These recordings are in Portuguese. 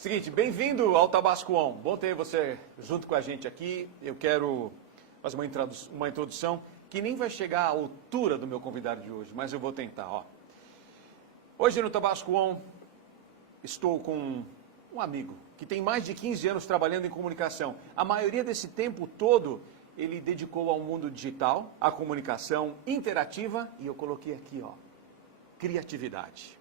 Seguinte, bem-vindo ao Tabasco On. Bom ter você junto com a gente aqui. Eu quero fazer uma introdução que nem vai chegar à altura do meu convidado de hoje, mas eu vou tentar. Ó. Hoje no Tabasco On, estou com um amigo que tem mais de 15 anos trabalhando em comunicação. A maioria desse tempo todo, ele dedicou ao mundo digital, à comunicação interativa, e eu coloquei aqui, ó, criatividade.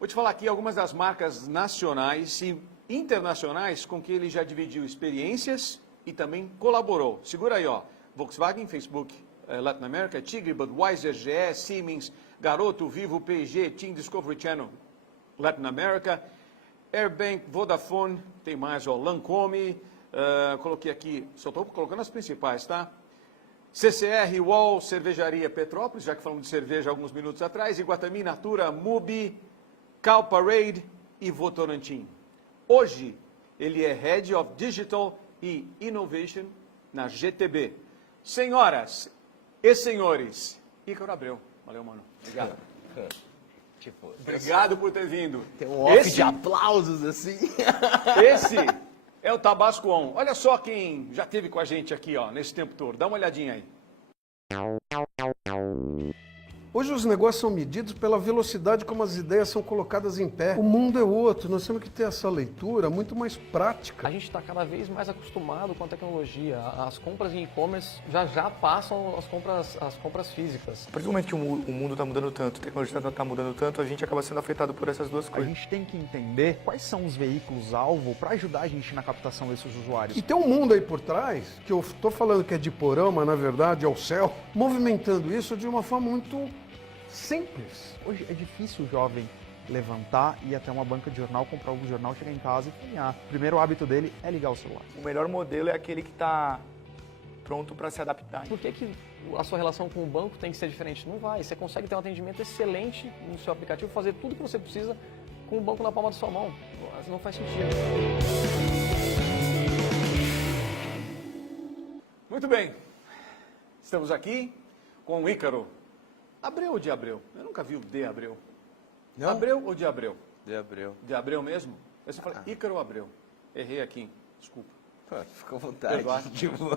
Vou te falar aqui algumas das marcas nacionais e internacionais com que ele já dividiu experiências e também colaborou. Segura aí, ó. Volkswagen, Facebook, Latin America, Tigre, Budweiser, GE, Siemens, Garoto, Vivo, P&G, Team Discovery Channel, Latin America, Airbank, Vodafone, tem mais, ó, Lancome, coloquei aqui, só estou colocando as principais, tá? CCR, UOL, Cervejaria Petrópolis, já que falamos de cerveja alguns minutos atrás, Iguatemi, Natura, Mubi, Cal Parade e Votorantim. Hoje, ele é Head of Digital e Innovation na GTB. Senhoras e senhores, Ícaro Abreu. Valeu, mano. Obrigado. Obrigado por ter vindo. Tem um off de aplausos, assim. Esse é o Tabasco On. Olha só quem já esteve com a gente aqui, ó, nesse tempo todo. Dá uma olhadinha aí. Hoje os negócios são medidos pela velocidade como as ideias são colocadas em pé. O mundo é outro, nós temos que ter essa leitura muito mais prática. A gente está cada vez mais acostumado com a tecnologia. As compras em e-commerce já passam as compras físicas. A partir do momento que o mundo está mudando tanto, a tecnologia está mudando tanto, a gente acaba sendo afetado por essas duas A coisas. gente tem que entender quais são os veículos-alvo para ajudar a gente na captação desses usuários. E tem um mundo aí por trás, que eu estou falando que é de porão, mas na verdade é o céu, movimentando isso de uma forma muito simples. Hoje é difícil o jovem levantar, ir até uma banca de jornal, comprar um jornal, chegar em casa e folhear. O primeiro hábito dele é ligar o celular. O melhor modelo é aquele que está pronto para se adaptar. Por que a sua relação com o banco tem que ser diferente? Não vai. Você consegue ter um atendimento excelente no seu aplicativo, fazer tudo que você precisa com o banco na palma da sua mão. Não faz sentido. Muito bem. Estamos aqui com o Ícaro. Abreu ou de Abreu? Eu nunca vi o de Abreu. Não? Abreu ou de Abreu? De Abreu. De Abreu mesmo? Eu sempre falei Ícaro ou Abreu. Errei aqui, desculpa. Fica à vontade. Perdoar. Tipo,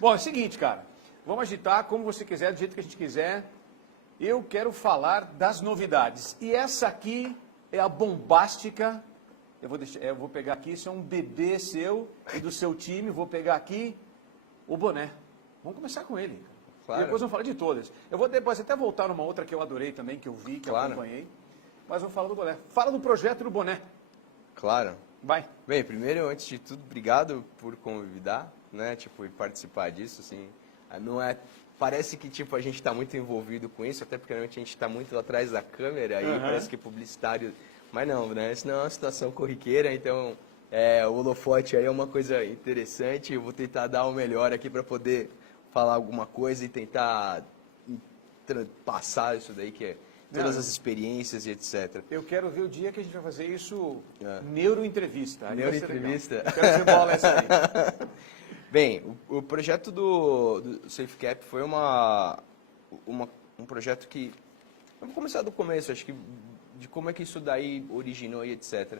Bom, é o seguinte, cara. Vamos agitar como você quiser, do jeito que a gente quiser. Eu quero falar das novidades. E essa aqui é a bombástica. Eu vou pegar aqui, isso é um bebê seu e do seu time. Vou pegar aqui o boné. Vamos começar com ele. Claro. Depois vamos falar de todas. Eu vou depois até voltar numa outra que eu adorei também, que eu vi, que Claro. eu acompanhei. Mas vamos falar do boné. Fala do projeto do boné. claro. Vai. Bem, primeiro, antes de tudo, obrigado por convidar, né, tipo, e participar disso, assim. Não é... Parece que, tipo, a gente está muito envolvido com isso, até porque realmente a gente está muito atrás da câmera, e parece que é publicitário... Mas não, né, isso não é uma situação corriqueira, então... o holofote aí é uma coisa interessante, eu vou tentar dar o melhor aqui para poder falar alguma coisa e tentar passar isso daí, que é todas as experiências e etc. Eu quero ver o dia que a gente vai fazer isso neuroentrevista. Aí vai ser Neuroentrevista. legal. Eu quero ser bola essa aí. Bem, o projeto do SafeCap foi um projeto que... Eu vou começar do começo, acho que de como é que isso daí originou e etc.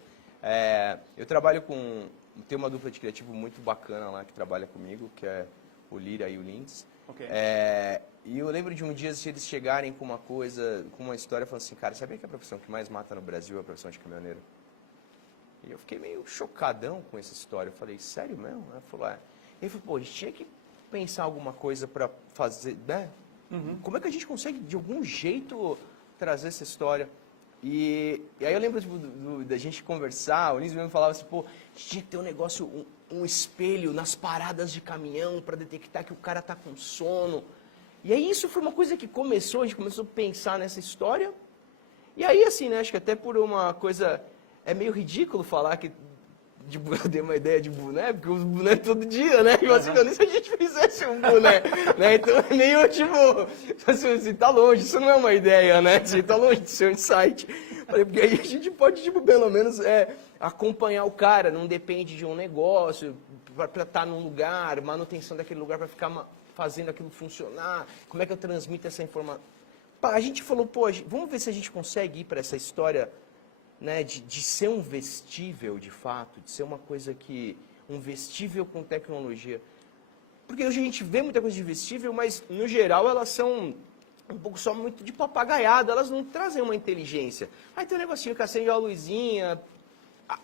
Eu trabalho com... Tem uma dupla de criativo muito bacana lá que trabalha comigo, que é o Lira e o Lintz. Ok. E eu lembro de um dia eles chegarem com uma coisa, com uma história, falando assim, cara, sabia que a profissão que mais mata no Brasil é a profissão de caminhoneiro? E eu fiquei meio chocadão com essa história. Eu falei, sério mesmo? Ele falou, Ele falou, pô, a gente tinha que pensar alguma coisa para fazer, né? Como é que a gente consegue, de algum jeito, trazer essa história? E aí eu lembro tipo, da gente conversar, o Lins mesmo falava assim, pô, a gente tinha que ter um negócio, um espelho nas paradas de caminhão para detectar que o cara tá com sono. E aí isso foi uma coisa que começou, a gente começou a pensar nessa história. E aí assim, né, acho que até por uma coisa, é meio ridículo falar que eu dei uma ideia de boné, porque os boné todo dia, né? Imagina se a gente fizesse um boné, né? Então é meio tipo, assim, tá longe, isso não é uma ideia, né? Assim, tá longe de ser um insight. Porque aí a gente pode, tipo, pelo menos acompanhar o cara, não depende de um negócio, para estar num lugar, manutenção daquele lugar para ficar fazendo aquilo funcionar, como é que eu transmito essa informação. A gente falou, pô, vamos ver se a gente consegue ir para essa história né, de ser um vestível de fato, de ser uma coisa que... um vestível com tecnologia. Porque hoje a gente vê muita coisa de vestível, mas no geral elas são um pouco só muito de papagaiada, elas não trazem uma inteligência. Aí tem um negocinho que acende a luzinha.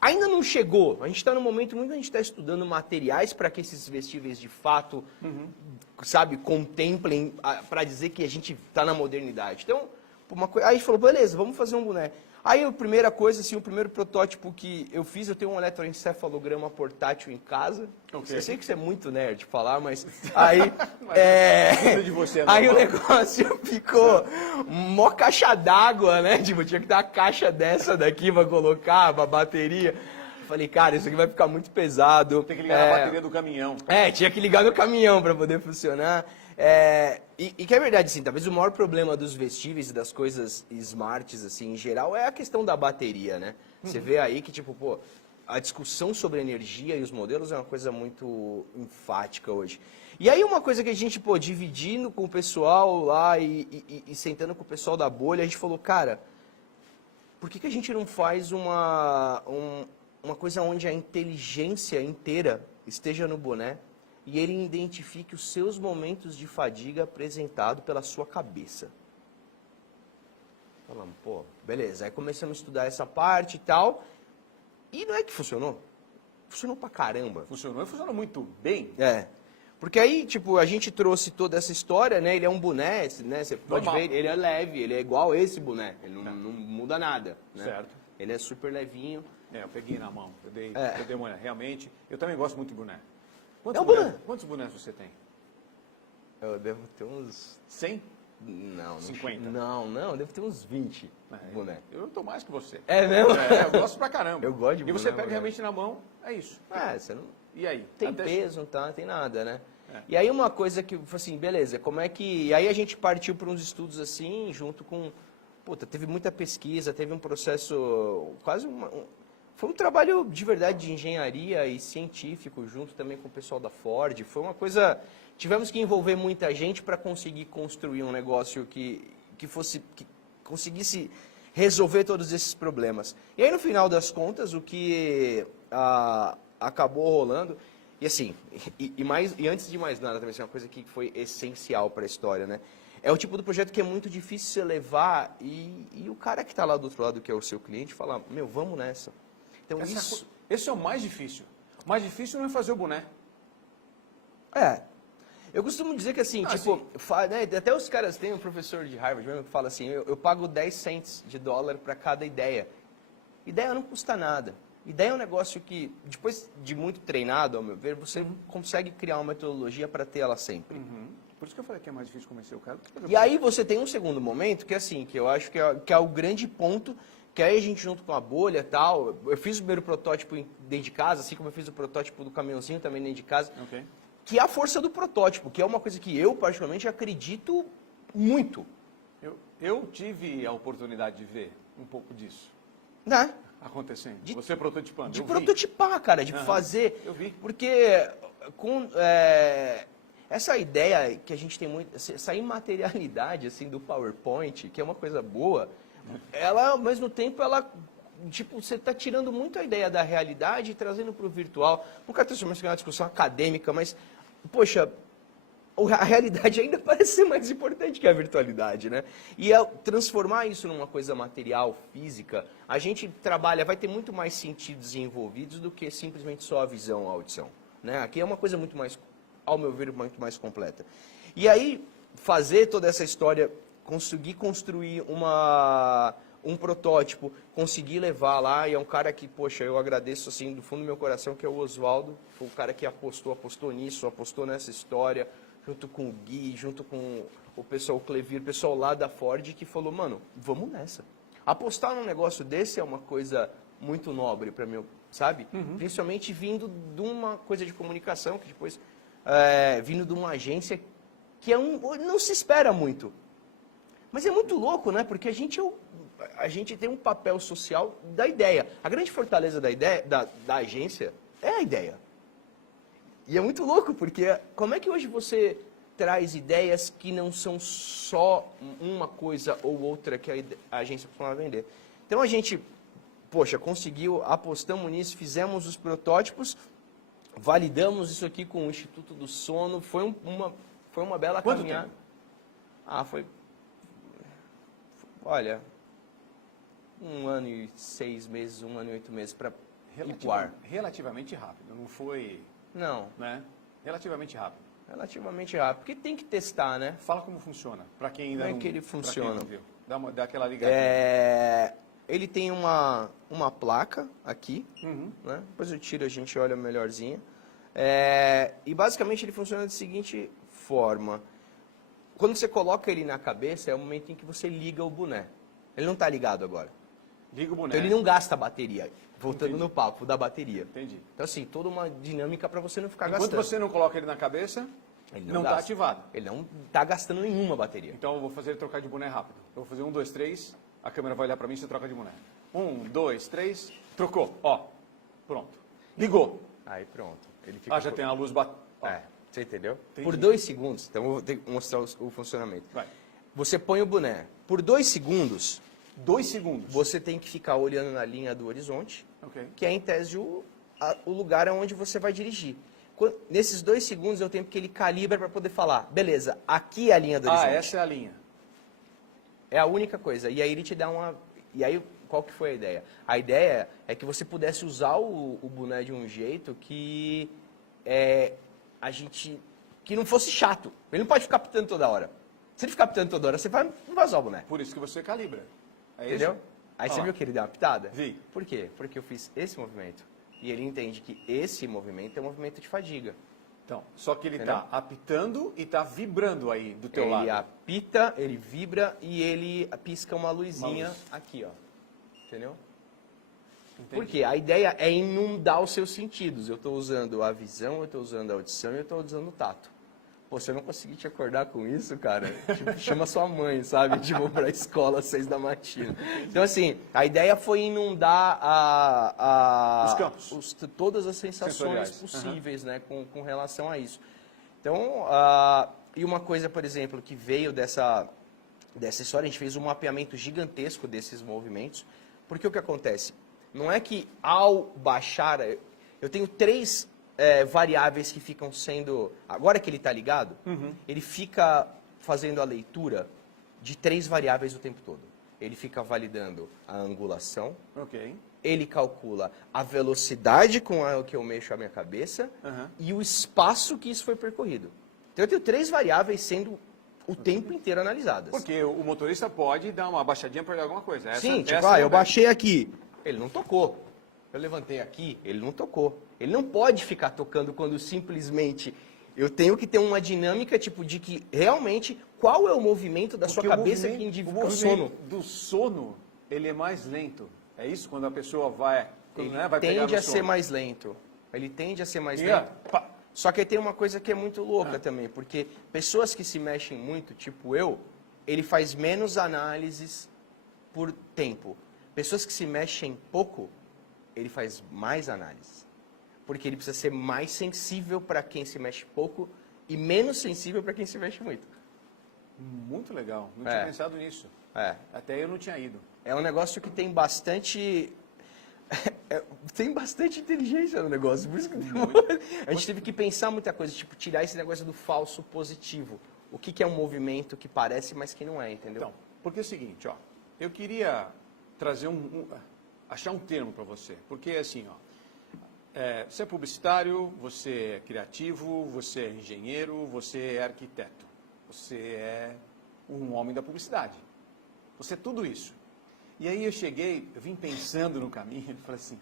Ainda não chegou. A gente está num momento muito, a gente está estudando materiais para que esses vestíveis de fato, sabe, contemplem, para dizer que a gente está na modernidade. Então, aí a gente falou, beleza, vamos fazer um boné. Aí a primeira coisa, assim, o primeiro protótipo que eu fiz, eu tenho um eletroencefalograma portátil em casa. Okay. Eu sei que isso é muito nerd falar, mas aí... de você, aí o negócio ficou mó caixa d'água, né? Tipo, tinha que dar uma caixa dessa daqui pra colocar a bateria. Falei, cara, isso aqui vai ficar muito pesado. Tem que ligar na bateria do caminhão. Tinha que ligar no caminhão para poder funcionar. E que é verdade, assim, talvez o maior problema dos vestíveis e das coisas smarts, assim, em geral, é a questão da bateria, né? Você vê aí que, tipo, pô, a discussão sobre energia e os modelos é uma coisa muito enfática hoje. E aí uma coisa que a gente, pô, dividindo com o pessoal lá e sentando com o pessoal da bolha, a gente falou, cara, por que a gente não faz uma coisa onde a inteligência inteira esteja no boné e ele identifique os seus momentos de fadiga apresentado pela sua cabeça? Falamos, pô, beleza. Aí começamos a estudar essa parte e tal. E não é que funcionou. Funcionou pra caramba. Funcionou e funcionou muito bem. Porque aí, tipo, a gente trouxe toda essa história, né? Ele é um boné, né? Você pode ver, ele é leve, ele é igual esse boné. Ele não muda nada, né? Certo. Ele é super levinho. Eu peguei na mão, eu dei uma olhada. Realmente, eu também gosto muito de boné. Quantos bonés você tem? Eu devo ter uns... 100? Não. 50? Não, devo ter uns 20 boné. Eu tô mais que você. É mesmo? Eu gosto pra caramba. Eu gosto de boné. E você pega realmente na mão, é isso. Você não... E aí? Tem peso, não tem nada, né? É. E aí uma coisa que, assim, beleza, como é que... E aí a gente partiu para uns estudos assim, junto com... Puta, teve muita pesquisa, teve um processo, quase foi um trabalho de verdade de engenharia e científico, junto também com o pessoal da Ford. Foi uma coisa... Tivemos que envolver muita gente para conseguir construir um negócio que conseguisse resolver todos esses problemas. E aí, no final das contas, o que acabou rolando... E assim, e antes de mais nada, também é uma coisa que foi essencial para a história, né? É o tipo do projeto que é muito difícil você levar e o cara que está lá do outro lado, que é o seu cliente, falar, meu, vamos nessa. Então, Esse é o mais difícil. O mais difícil não é fazer o boné. Eu costumo dizer que assim, né, até os caras, tem um professor de Harvard mesmo que fala assim, eu pago 10 cents de dólar para cada ideia. Ideia não custa nada. Ideia é um negócio que, depois de muito treinado, ao meu ver, você consegue criar uma metodologia para ter ela sempre. Por isso que eu falei que é mais difícil convencer o cara. E aí você tem um segundo momento, que assim, que eu acho que é o grande ponto, que aí a gente junto com a bolha e tal, eu fiz o primeiro protótipo dentro de casa, assim como eu fiz o protótipo do caminhãozinho também dentro de casa, que é a força do protótipo, que é uma coisa que eu, particularmente, acredito muito. Eu tive a oportunidade de ver um pouco disso. Né? Acontecendo. Você prototipando. De prototipar, cara, de fazer. Eu vi. Porque com essa ideia que a gente tem muito, essa imaterialidade assim do PowerPoint, que é uma coisa boa, ela ao mesmo tempo tipo, você está tirando muito a ideia da realidade e trazendo para o virtual. Não quero transformar isso em uma discussão acadêmica, mas poxa, a realidade ainda parece ser mais importante que a virtualidade, né? E ao transformar isso numa coisa material, física, a gente trabalha, vai ter muito mais sentidos envolvidos do que simplesmente só a visão, a audição, né? Aqui é uma coisa muito mais, ao meu ver, muito mais completa. E aí, fazer toda essa história, conseguir construir um protótipo, conseguir levar lá, e é um cara que, poxa, eu agradeço assim do fundo do meu coração, que é o Oswaldo, foi o cara que apostou nisso, apostou nessa história, junto com o Gui, junto com o pessoal, o Clevir, o pessoal lá da Ford, que falou, mano, vamos nessa. Apostar num negócio desse é uma coisa muito nobre para mim, sabe? Principalmente vindo de uma coisa de comunicação, que depois, vindo de uma agência que não se espera muito. Mas é muito louco, né? Porque a gente tem um papel social da ideia. A grande fortaleza da ideia, da agência é a ideia. E é muito louco, porque como é que hoje você traz ideias que não são só uma coisa ou outra que a agência costuma vender? Então a gente poxa, conseguiu, apostamos nisso, fizemos os protótipos, validamos isso aqui com o Instituto do Sono, foi uma bela Quanto caminhada. tempo? Olha, 1 ano e 6 meses, 1 ano e 8 meses para ir pro ar. Relativamente rápido, não foi, Não, né? Relativamente rápido. relativamente rápido, porque tem que testar, né? Fala como funciona, para quem ainda Como é não... que ele pra quem funciona? não viu. Dá aquela ligadinha. Ele tem uma placa aqui, Uhum. né? Depois eu tiro, a gente olha melhorzinho. E basicamente ele funciona da seguinte forma. Quando você coloca ele na cabeça, é o momento em que você liga o boné. Ele não está ligado agora. Liga o boné. Então ele não gasta bateria. Voltando Entendi. no papo da bateria. Entendi. Então assim, toda uma dinâmica para você não ficar Enquanto gastando. você não coloca ele na cabeça, Ele não está gasta. ativado. Ele não está gastando nenhuma bateria. Então eu vou fazer ele trocar de boné rápido. Eu vou fazer 1, 2, 3, a câmera vai olhar para mim e você troca de boné. 1, 2, 3, trocou. Ó, pronto. Ligou. Aí pronto. Ele fica Já tem a luz batendo. você entendeu? Entendi. Por 2 segundos, então eu vou ter que mostrar o funcionamento. Vai. Você põe o boné. Por 2 segundos, 2 segundos. você tem que ficar olhando na linha do horizonte, Ok. que é em tese o lugar aonde você vai dirigir. Nesses 2 segundos é o tempo que ele calibra para poder falar, beleza, aqui é a linha do horizonte. Essa é a linha. É a única coisa. E aí ele te dá uma... E aí, qual que foi a ideia? A ideia é que você pudesse usar o boné de um jeito que que não fosse chato. Ele não pode ficar pitando toda hora. Se ele ficar pitando toda hora, você vai vazar o boné. Por isso que você calibra. É Entendeu? isso? Aí Ó você lá. viu que ele deu uma pitada? Vi. Por quê? Porque eu fiz esse movimento. E ele entende que esse movimento é um movimento de fadiga. Então, só que ele Entendeu? está apitando e está vibrando aí do teu Ele lado. apita, ele vibra e ele pisca uma luzinha Uma luz. aqui, ó. Entendeu? Entendi. Porque a ideia é inundar os seus sentidos. Eu estou usando a visão, eu estou usando a audição e eu estou usando o tato. Pô, se eu não conseguir te acordar com isso, cara, tipo, chama sua mãe, sabe? Tipo, pra escola às 6 da matina. Então, assim, a ideia foi inundar Os campos. todas as sensações Sensoriais. possíveis, né, com relação a isso. Então, e uma coisa, por exemplo, que veio dessa história, a gente fez um mapeamento gigantesco desses movimentos, porque o que acontece? Não é que ao baixar, eu tenho 3 variáveis que ficam sendo... Agora que ele está ligado, ele fica fazendo a leitura de 3 variáveis o tempo todo. Ele fica validando a angulação, Ok. ele calcula a velocidade com a que eu mexo a minha cabeça e o espaço que isso foi percorrido. Então eu tenho 3 variáveis sendo o tempo inteiro analisadas. Porque o motorista pode dar uma baixadinha para olhar alguma coisa. Sim, tipo, é a eu ideia. baixei aqui, ele não tocou. Eu levantei aqui, ele não tocou. Ele não pode ficar tocando quando simplesmente... Eu tenho que ter uma dinâmica, tipo, de que realmente qual é o movimento da sua Porque cabeça o que indica o movimento sono. do sono, ele é mais lento. É isso? Quando a pessoa vai, Ele vai pegar tende no a ser sono. mais lento. Ele tende a ser mais E, lento. pá, Só que aí tem uma coisa que é muito louca também, porque pessoas que se mexem muito, tipo eu, ele faz menos análises por tempo. Pessoas que se mexem pouco, ele faz mais análises. Porque ele precisa ser mais sensível para quem se mexe pouco e menos sensível para quem se mexe muito. muito legal. Não tinha pensado nisso. Até eu não tinha ido. É um negócio que tem bastante... tem bastante inteligência no negócio. Por isso que a gente teve que pensar muita coisa, tipo, tirar esse negócio do falso positivo. O que é um movimento que parece, mas que não é, entendeu? Então, porque é o seguinte, ó, eu queria trazer achar um termo para você, porque assim, ó, você é publicitário, você é criativo, você é engenheiro, você é arquiteto, você é um homem da publicidade, você é tudo isso. E aí eu vim pensando no caminho, e falei assim,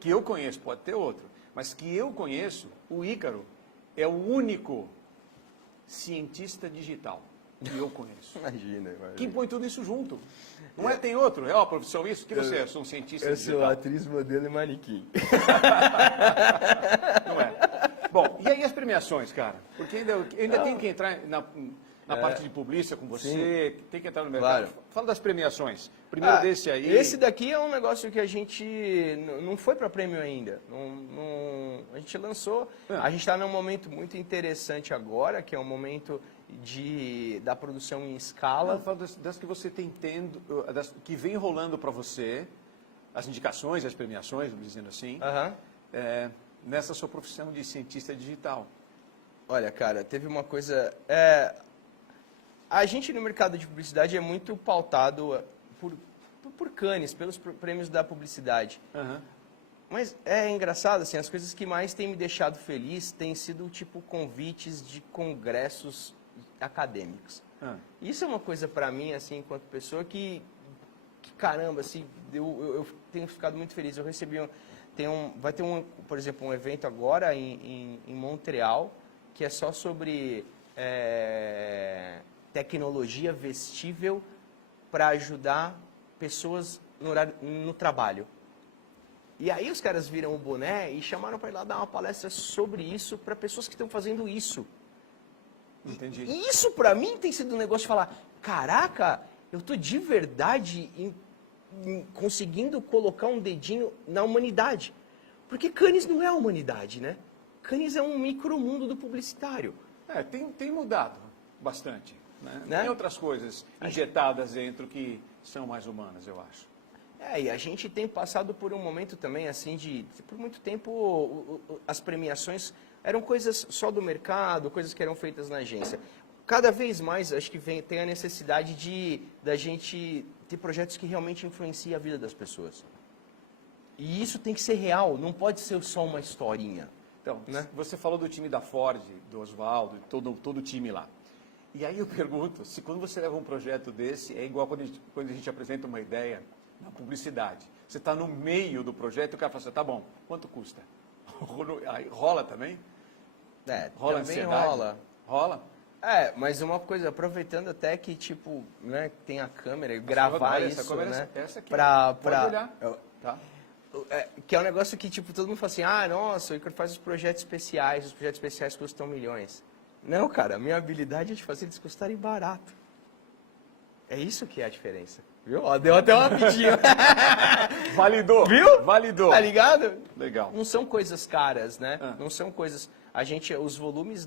que eu conheço, pode ter outro, mas que eu conheço, o Ícaro é o único cientista digital que eu conheço. Imagina. Que põe tudo isso junto. Não é, tem outro? É, ó, profissão isso? Que você é? Eu sou um cientista Eu sou digital. atriz, modelo e manequim. Não é? Bom, e aí as premiações, cara? Porque ainda tenho que entrar na parte de publicidade com você, tem que entrar no mercado. Claro. Fala das premiações. Primeiro desse aí. Esse daqui é um negócio que a gente não foi para prêmio ainda. A gente lançou. A gente está num momento muito interessante agora, que é um momento da produção em escala. Fala das que você tem das que vem rolando para você as indicações, as premiações, vamos dizendo assim, Aham. nessa sua profissão de cientista digital. Olha, cara, teve uma coisa... a gente no mercado de publicidade é muito pautado por Cannes, pelos prêmios da publicidade. Aham. Mas é engraçado, assim, as coisas que mais têm me deixado feliz têm sido, tipo, convites de congressos acadêmicos. Ah. Isso é uma coisa pra mim, assim, enquanto pessoa, que caramba, assim, eu tenho ficado muito feliz. Eu recebi vai ter por exemplo, um evento agora em Montreal, que é só sobre tecnologia vestível para ajudar pessoas no trabalho. E aí os caras viram o boné e chamaram para ir lá dar uma palestra sobre isso para pessoas que estão fazendo isso. Entendi. E isso para mim tem sido um negócio de falar, caraca, eu tô de verdade conseguindo colocar um dedinho na humanidade. Porque Cannes não é a humanidade, né? Cannes é um micromundo do publicitário. Tem mudado bastante. Né? Tem outras coisas injetadas dentro que são mais humanas, eu acho. E a gente tem passado por um momento também, assim, por muito tempo, as premiações eram coisas só do mercado, coisas que eram feitas na agência. Cada vez mais, acho que tem a necessidade da gente ter projetos que realmente influenciem a vida das pessoas. E isso tem que ser real, não pode ser só uma historinha. Então, Né? você falou do time da Ford, do Oswaldo, todo o time lá. E aí eu pergunto, se quando você leva um projeto desse, é igual quando a gente apresenta uma ideia na publicidade. Você está no meio do projeto e o cara fala assim, tá bom, quanto custa? Aí rola também? Rola também ansiedade? rola. Rola? Mas uma coisa, aproveitando até que, tipo, né, tem a câmera, gravar Olha, isso, câmera, né? essa aqui, Pode olhar. Tá? Que é um negócio que, tipo, todo mundo fala assim, nossa, o Icaro faz os projetos especiais custam milhões. Não, cara, a minha habilidade é de fazer eles custarem barato. É isso que é a diferença. Viu? Ó, deu até uma rapidinho. Validou. Viu? Validou. Tá ligado? Legal. Não são coisas caras, né? Não são coisas... Os volumes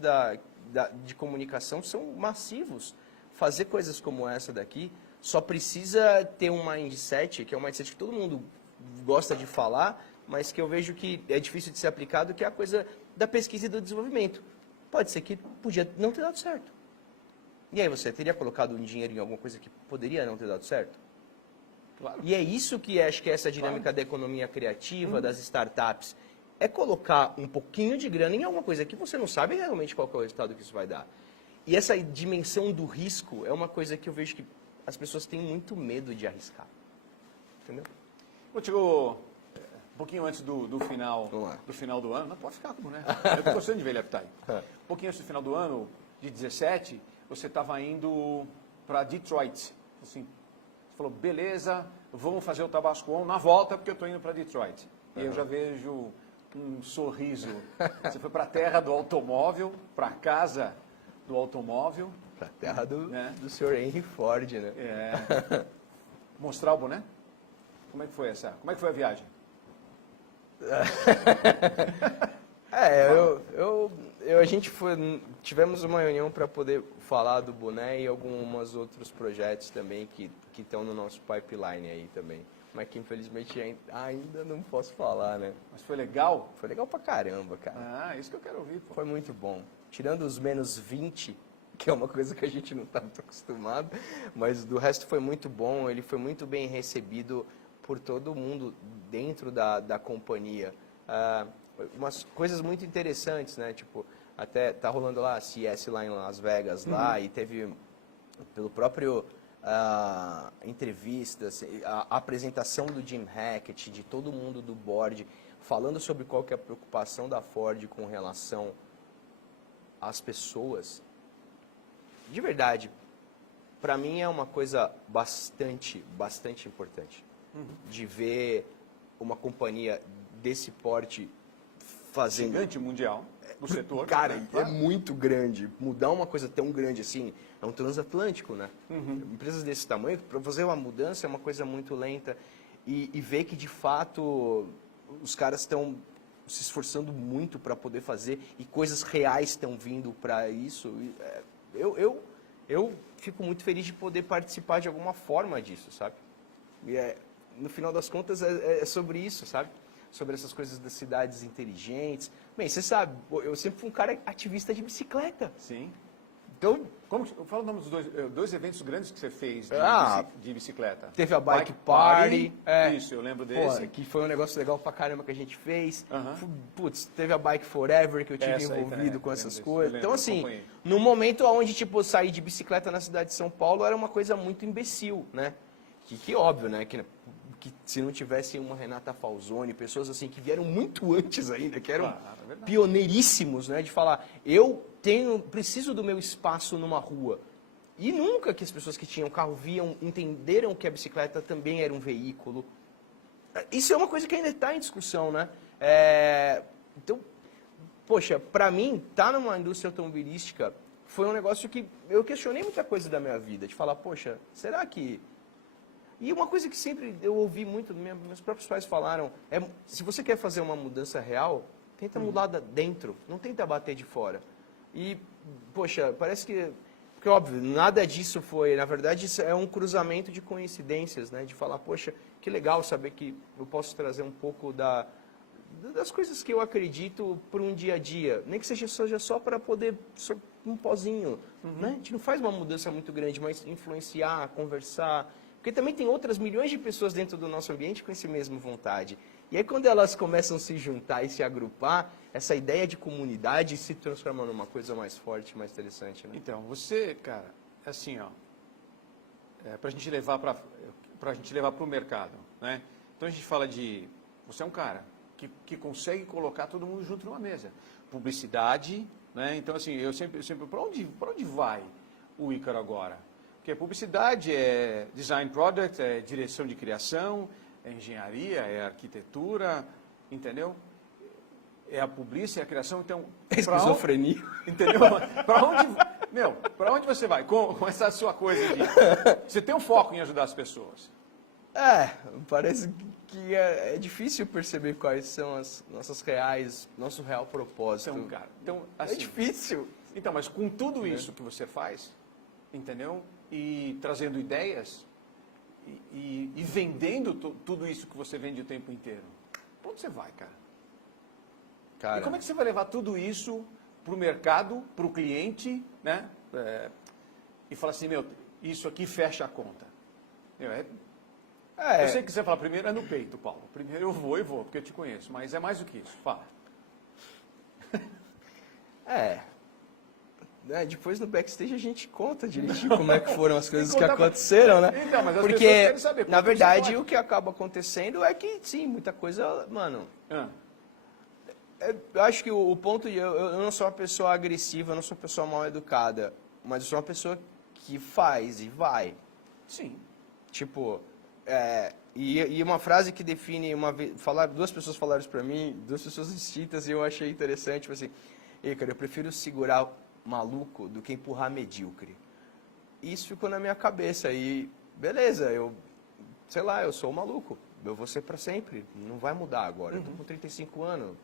de comunicação são massivos. Fazer coisas como essa daqui só precisa ter um mindset, que é um mindset que todo mundo gosta de falar, mas que eu vejo que é difícil de ser aplicado, que é a coisa da pesquisa e do desenvolvimento. Pode ser que podia não ter dado certo. E aí você teria colocado um dinheiro em alguma coisa que poderia não ter dado certo? Claro. E é isso que acho que é essa dinâmica da economia criativa, das startups. É colocar um pouquinho de grana em alguma coisa que você não sabe realmente qual que é o resultado que isso vai dar. E essa dimensão do risco é uma coisa que eu vejo que as pessoas têm muito medo de arriscar. Entendeu? Chegou um pouquinho antes do final do ano. Não pode ficar como, né? Eu estou gostando de ver ele apitar. Um pouquinho antes do final do ano, de 17, você estava indo para Detroit. Assim, você falou, beleza, vamos fazer o Tabasco On na volta, porque eu estou indo para Detroit. E eu já vejo um sorriso. Você foi para a terra do automóvel, para a casa do automóvel. Pra terra do senhor Henry Ford, né? Mostrar o boné? Como é que foi Como é que foi a viagem? A gente tivemos uma reunião para poder falar do boné e alguns outros projetos também que estão no nosso pipeline aí também. Mas que infelizmente ainda não posso falar, né? Mas foi legal? Foi legal pra caramba, cara. Isso que eu quero ouvir, pô. Foi muito bom. Tirando os menos 20, que é uma coisa que a gente não está muito acostumado, mas do resto foi muito bom, ele foi muito bem recebido por todo mundo dentro da companhia. Umas coisas muito interessantes, né? Tipo, até tá rolando lá a CS lá em Las Vegas, lá, e teve pelo próprio entrevistas, a apresentação do Jim Hackett, de todo mundo do board, falando sobre qual que é a preocupação da Ford com relação às pessoas. De verdade, para mim é uma coisa bastante importante. De ver uma companhia desse porte fazendo... Gigante mundial do setor. Cara, né? é muito grande. Mudar uma coisa tão grande assim, é um transatlântico, né? Empresas desse tamanho, para fazer uma mudança é uma coisa muito lenta. E ver que, de fato, os caras estão se esforçando muito para poder fazer e coisas reais estão vindo para isso. Eu fico muito feliz de poder participar de alguma forma disso, sabe? E no final das contas, é sobre isso, sabe? Sobre essas coisas das cidades inteligentes. Bem, você sabe, eu sempre fui um cara ativista de bicicleta. Sim. Então, Fala o nome dos dois eventos grandes que você fez de bicicleta. teve a Bike Party. Isso, eu lembro desse. Pô, que foi um negócio legal pra caramba que a gente fez. Aham. Putz, teve a Bike Forever, que eu tive Essa aí envolvido também, com eu essas lembro coisas. desse, eu Então, lembro, assim, acompanhei. no momento onde, tipo, sair de bicicleta na cidade de São Paulo era uma coisa muito imbecil, né? Que óbvio, né? Que se não tivesse uma Renata Falzoni, pessoas assim que vieram muito antes ainda, que eram Claro, é verdade. pioneiríssimos, né? De falar, preciso do meu espaço numa rua. E nunca que as pessoas que tinham carro entenderam que a bicicleta também era um veículo. Isso é uma coisa que ainda está em discussão, né? Então, poxa, pra mim, tá numa indústria automobilística foi um negócio que eu questionei muita coisa da minha vida. De falar, poxa, será que... E uma coisa que sempre eu ouvi muito, meus próprios pais falaram, se você quer fazer uma mudança real, tenta mudar dentro, não tenta bater de fora. E, poxa, parece que... Porque, óbvio, nada disso foi... Na verdade, isso é um cruzamento de coincidências, né? De falar, poxa, que legal saber que eu posso trazer um pouco das coisas que eu acredito para um dia a dia. Nem que seja só para poder... um pozinho, né? A gente não faz uma mudança muito grande, mas influenciar, conversar... Porque também tem outras milhões de pessoas dentro do nosso ambiente com essa mesma vontade. E aí quando elas começam a se juntar e se agrupar, essa ideia de comunidade se transforma numa coisa mais forte, mais interessante, né? Então, você, cara, assim, ó, pra gente levar para o mercado, né? Então a gente fala você é um cara que consegue colocar todo mundo junto numa mesa. Publicidade, né? Então assim, eu sempre para onde vai o Ícaro agora? Porque publicidade é design product, é direção de criação, é engenharia, é arquitetura, entendeu? É a publicidade, é a criação, então... Esquizofrenia. Entendeu? Para onde você vai com essa sua coisa de... Você tem um foco em ajudar as pessoas. Parece que é difícil perceber quais são nosso real propósito. Então, assim, é difícil. Então, mas com tudo isso que você faz, entendeu? E trazendo ideias e vendendo tudo isso que você vende o tempo inteiro. Para onde você vai, cara? E como é que você vai levar tudo isso para o mercado, para o cliente, né? E falar assim, isso aqui fecha a conta. Eu sei que você fala, primeiro é no peito, Paulo. Primeiro eu vou, porque eu te conheço. Mas é mais do que isso. Fala. Depois no backstage a gente conta direitinho como é que foram as coisas que aconteceram, né? Então, mas as porque, pessoas querem saber. Na verdade, o que acaba acontecendo é que, sim, muita coisa, mano... Eu acho que o ponto... Eu não sou uma pessoa agressiva, eu não sou uma pessoa mal educada, mas eu sou uma pessoa que faz e vai. Sim. Tipo, e uma frase que define duas pessoas falaram isso pra mim, duas pessoas distintas, e eu achei interessante, tipo assim, cara, eu prefiro segurar maluco do que empurrar medíocre. Isso ficou na minha cabeça e, beleza, eu sou o maluco, eu vou ser pra sempre, não vai mudar agora, eu tô com 35 anos,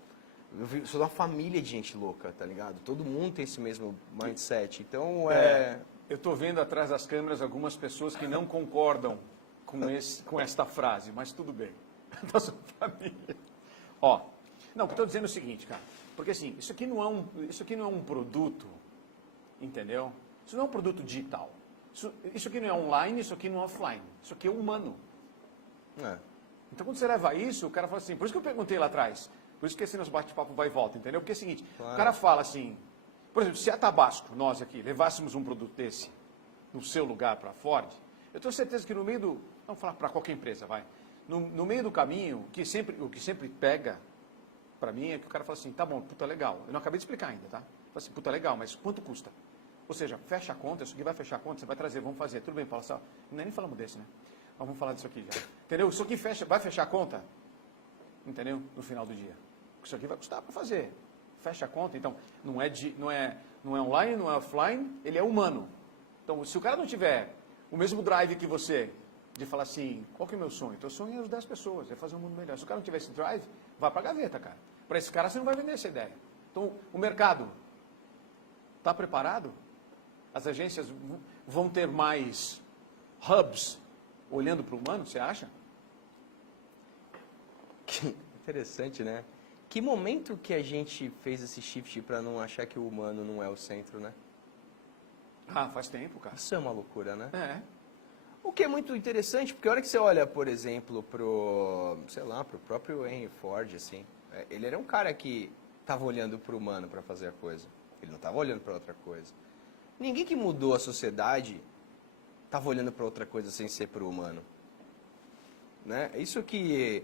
eu sou de uma família de gente louca, tá ligado? Todo mundo tem esse mesmo mindset, então Eu tô vendo atrás das câmeras algumas pessoas que não concordam com esta frase, mas tudo bem. Da sua família. Não, o que eu estou dizendo é o seguinte, cara. Porque assim, isso aqui não é um produto, entendeu? Isso não é um produto digital. Isso aqui não é online, isso aqui não é offline. Isso aqui é humano. Então quando você leva isso, o cara fala assim, por isso que eu perguntei lá atrás, por isso que esse nosso bate-papo vai e volta, entendeu? Porque é o seguinte, o cara fala assim, por exemplo, se a Tabasco, nós aqui, levássemos um produto desse no seu lugar para a Ford, eu tenho certeza que no meio do... Vamos falar para qualquer empresa, vai. No meio do caminho, o que sempre pega para mim é que o cara fala assim, tá bom, puta legal. Eu não acabei de explicar ainda, tá? Fala assim, puta legal, mas quanto custa? Ou seja, fecha a conta, isso aqui vai fechar a conta, você vai trazer, vamos fazer. Tudo bem, Paulo, nem falamos desse, né? Mas vamos falar disso aqui já. Entendeu? Isso aqui vai fechar a conta, entendeu? No final do dia. Isso aqui vai custar para fazer. Fecha a conta, então, não é online, não é offline, ele é humano. Então, se o cara não tiver o mesmo drive que você, de falar assim, qual que é o meu sonho? Então, o sonho é ajudar as pessoas, é fazer um mundo melhor. Se o cara não tiver esse drive, vai para a gaveta, cara. Para esse cara, você não vai vender essa ideia. Então, o mercado está preparado? As agências vão ter mais hubs olhando para o humano, você acha? Que interessante, né? Que momento que a gente fez esse shift para não achar que o humano não é o centro, né? Ah, faz tempo, cara. Isso é uma loucura, né? É. O que é muito interessante, porque a hora que você olha, por exemplo, pro próprio Henry Ford, assim, ele era um cara que estava olhando para o humano para fazer a coisa. Ele não estava olhando para outra coisa. Ninguém que mudou a sociedade estava olhando para outra coisa sem ser para o humano. Né? Isso que